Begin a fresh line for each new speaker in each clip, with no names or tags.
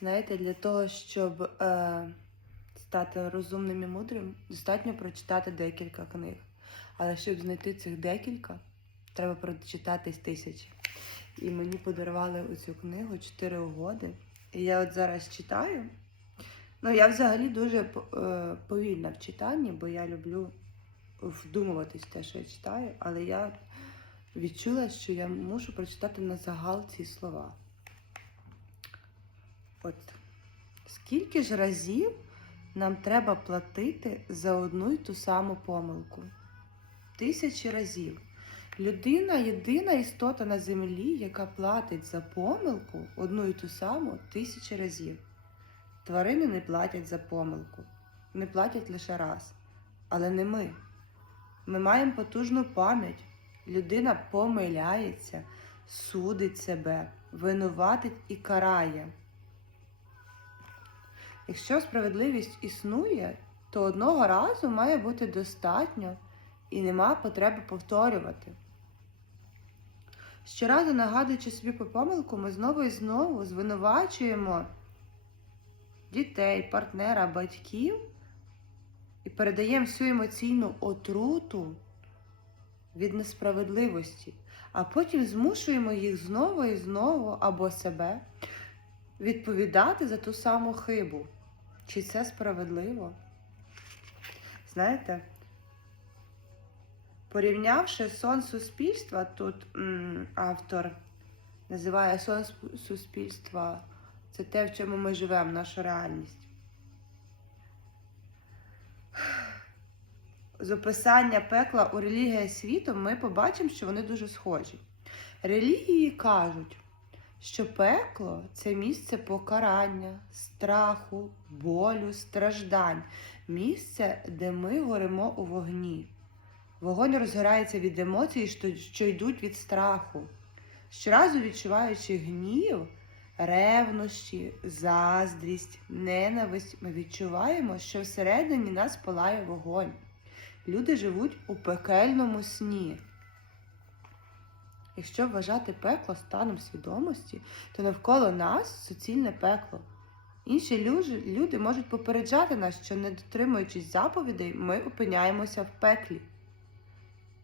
Знаєте, для того, щоб е, стати розумним і мудрим, достатньо прочитати декілька книг. Але щоб знайти цих декілька, треба прочитати з тисячі. І мені подарували оцю книгу Чотири угоди. І я от зараз читаю. Ну, я взагалі дуже е, повільна в читанні, бо я люблю вдумуватись в те, що я читаю, але я відчула, що я мушу прочитати на загал ці слова. От скільки ж разів нам треба платити за одну й ту саму помилку? Тисячі разів. Людина єдина істота на землі, яка платить за помилку одну й ту саму тисячі разів. Тварини не платять за помилку, не платять лише раз. Але не ми. Ми маємо потужну пам'ять. Людина помиляється, судить себе, винуватить і карає. Якщо справедливість існує, то одного разу має бути достатньо і нема потреби повторювати. Щоразу нагадуючи собі про помилку, ми знову і знову звинувачуємо дітей, партнера, батьків і передаємо всю емоційну отруту від несправедливості, а потім змушуємо їх знову і знову або себе відповідати за ту саму хибу. Чи це справедливо? Знаєте, порівнявши сон суспільства, тут м, автор називає сон суспільства це те, в чому ми живемо, наша реальність. З описання пекла у релігія світу ми побачимо, що вони дуже схожі. Релігії кажуть, що пекло це місце покарання, страху, болю, страждань, місце, де ми горимо у вогні. Вогонь розгорається від емоцій, що, йдуть від страху. Щоразу відчуваючи гнів, ревнощі, заздрість, ненависть, ми відчуваємо, що всередині нас палає вогонь. Люди живуть у пекельному сні. Якщо вважати пекло станом свідомості, то навколо нас суцільне пекло. Інші люди, можуть попереджати нас, що не дотримуючись заповідей, ми опиняємося в пеклі.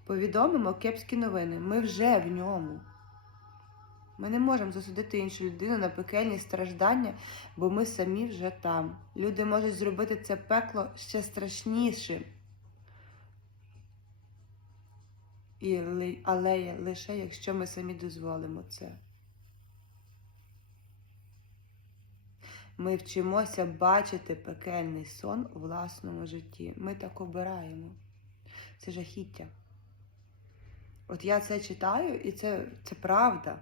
Повідомимо кепські новини. Ми вже в ньому. Ми не можемо засудити іншу людину на пекельні страждання, бо ми самі вже там. Люди можуть зробити це пекло ще страшнішим. І, ли- але лише якщо ми самі дозволимо це. Ми вчимося бачити пекельний сон у власному житті. Ми так обираємо. Це жахіття. От я це читаю, і це, це правда.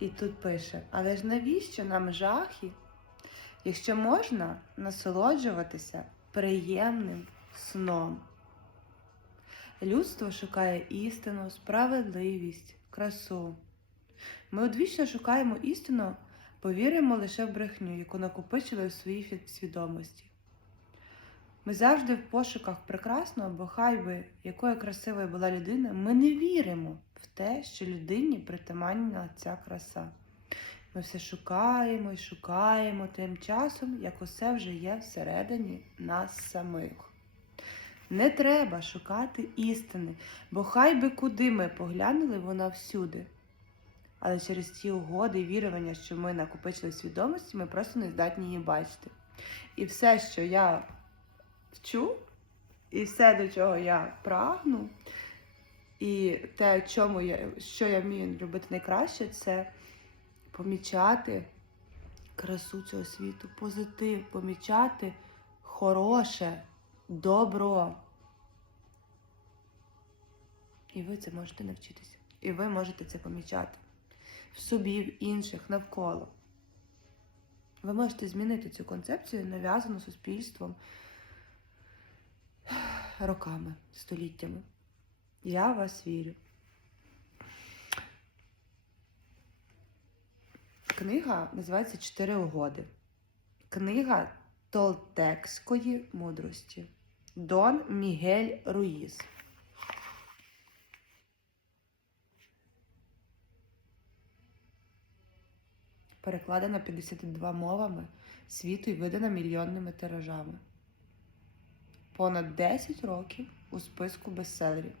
І тут пише: але ж навіщо нам жахи, якщо можна насолоджуватися приємним сном? Людство шукає істину, справедливість, красу. Ми одвічно шукаємо істину, повіримо лише в брехню, яку накопичили в своїй свідомості. Ми завжди в пошуках прекрасного, бо хай би якою красивою була людина, ми не віримо в те, що людині притаманна ця краса. Ми все шукаємо і шукаємо тим часом, як усе вже є всередині нас самих. Не треба шукати істини, бо хай би куди ми поглянули, вона всюди. Але через ті угоди і вірування, що ми накопичили свідомості, ми просто не здатні її бачити. І все, що я вчу, і все, до чого я прагну, і те, чому я, що я вмію робити найкраще, це помічати красу цього світу, позитив, помічати хороше, добро. І ви це можете навчитися. І ви можете це помічати в собі, в інших, навколо. Ви можете змінити цю концепцію, нав'язану суспільством роками, століттями. Я вас вірю. Книга називається Чотири угоди. Книга Толтекської мудрості. Дон Мігель Руїз. перекладена 52 мовами світу і видана мільйонними тиражами. Понад 10 років у списку бестселерів.